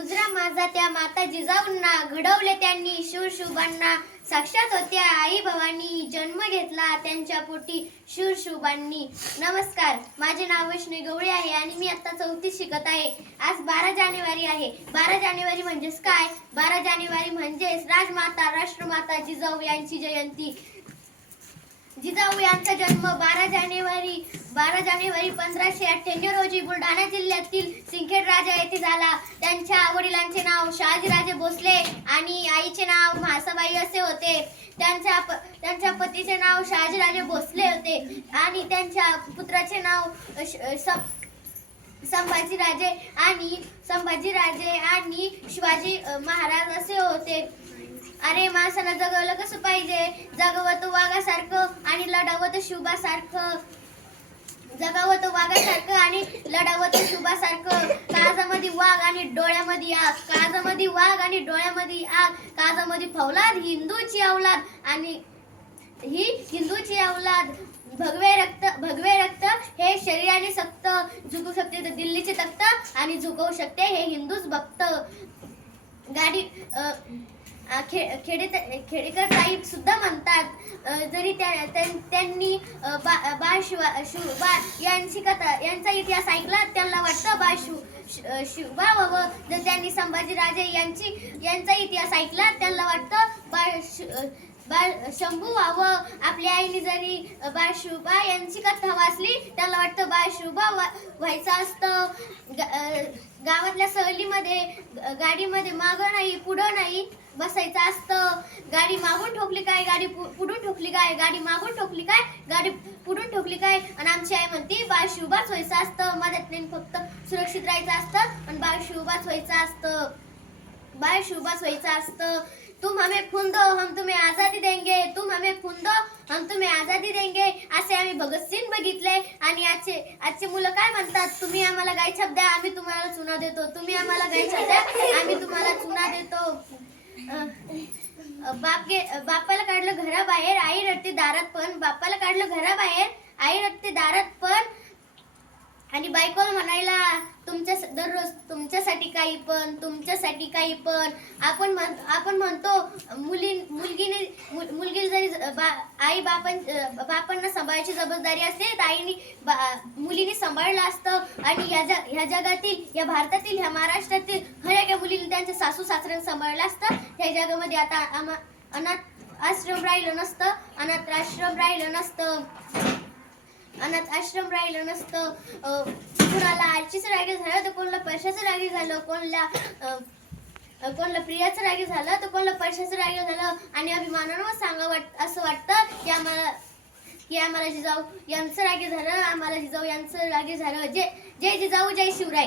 मुजरा माझा त्या माता जिजाऊंना घडवले त्यांनी शूरशुभांना साक्षात होत्या आई भवानी जन्म घेतला त्यांच्या पोटी शूरशुभांनी। नमस्कार, माझे नाव वैष्णवी गवळी आहे आणि मी आता 4थीत शिकत आहे। आज 12 जानेवारी आहे। 12 जानेवारी म्हणजेच काय? 12 जानेवारी म्हणजेच राजमाता राष्ट्रमाता जिजाऊ यांची जयंती। जिजाऊ यांचा जन्म 12 जानेवारी 1598 रोजी बुलढाणा जिल्ह्यातील सिंदखेड राजा येथे झाला। त्यांच्या वडिलांचे नाव शहाजीराजे भोसले आणि आईचे नाव म्हाळसाबाई असे होते। त्यांच्या पतीचे नाव शहाजीराजे भोसले होते आणि त्यांच्या पुत्राचे नाव संभाजीराजे आणि शिवाजी महाराज असे होते। अरे माणसाला जगवलं कसं पाहिजे? जगावं तो वाघासारखं आणि लढावं तो शुभासारखं। जगावं तो वाघासारखं आणि लढावं तो शुभासारखं। काळजामध्ये वाघ आणि डोळ्यामध्ये आग, काळजामध्ये वाघ आणि डोळ्यामध्ये आग, काळजामध्ये फौलाद हिंदूची औलाद आणि ही हिंदूची औलाद। भगवे रक्त हे शरीराने सक्त, झुकू शकते दिल्लीचे तख्त आणि झुकवू शकते हे हिंदूच भक्त। खेडेकर साहेब सुद्धा म्हणतात, जरी त्यांनी बाळ शिवबा यांची कथा यांचा इतिहास ऐकला त्यांना वाटतं बाळ शिवबा व्हावं। जर त्यांनी संभाजीराजे यांचा इतिहास ऐकला त्यांना वाटतं बाळ शंभू व्हावं। आपल्या आईने जरी बाळ शिवबा यांची कथा वाचली त्यांना वाटतं बाळ शिवबा व्हायचं असतं। गावातल्या सहलीमध्ये गाडीमध्ये मागं नाही पुढं नाही बसायचं असतं। गाडी मागून ठोकली काय, गाडी पुढून ठोकली काय, गाडी मागून ठोकली काय, गाडी पुढून ठोकली काय। आणि आमची आई म्हणते बाळ शिवबाच व्हायचं असतं। मदत नाही, फक्त सुरक्षित राहायचं असतं आणि बाळ शिवबाच व्हायचं असतं। बाळ शिवबाच व्हायचं असतं। तुम हमें खून दो हम तुम्हें आजादी देंगे, तुम हमें खून दो हम तुम्हें आजादी देंगे असे आम्ही भगतसिंग बघितले। आणि आजचे मुलं काय म्हणतात? तुम्ही आम्हाला गायछाप द्या आम्ही तुम्हाला चुना देतो, तुम्ही आम्हाला गायछाप द्या आम्ही तुम्हाला चुना देतो। बापाला काढलं घराबाहेर आई रडते दारात पण, बापाला काढलं घराबाहेर आई रडते दारात पण आणि बायकोला म्हणायला दररोज तुमच्यासाठी काही काही पण। आपण म्हणतो मुलगी जरी आई बापांना सांभाळायची जबाबदारी असते तर मुलीने सांभाळलं असतं। आणि ह्या जगातील, या भारतातील, ह्या महाराष्ट्रातील खऱ्या मुलीने त्यांच्या सासू सासऱ्यांना सांभाळलं असतं। ह्या जगामध्ये आता अनाथ आश्रम राहिलं नसतं, अनाथ आश्रम राहिलं नसतं। कुणाला आरचीचं रागीर झालं तर कोणाला पैशाचं रागीर झालं, कोणाला प्रियाचं रागीर झालं तर कोणाला पैशाचं रागीर झालं। आणि अभिमानानं सांगावं असं वाटतं की आम्हाला जिजाऊ यांचं रागीर झालं, आम्हाला जिजाऊ यांचं रागीर झालं। जय जिजाऊ जय शिवराय।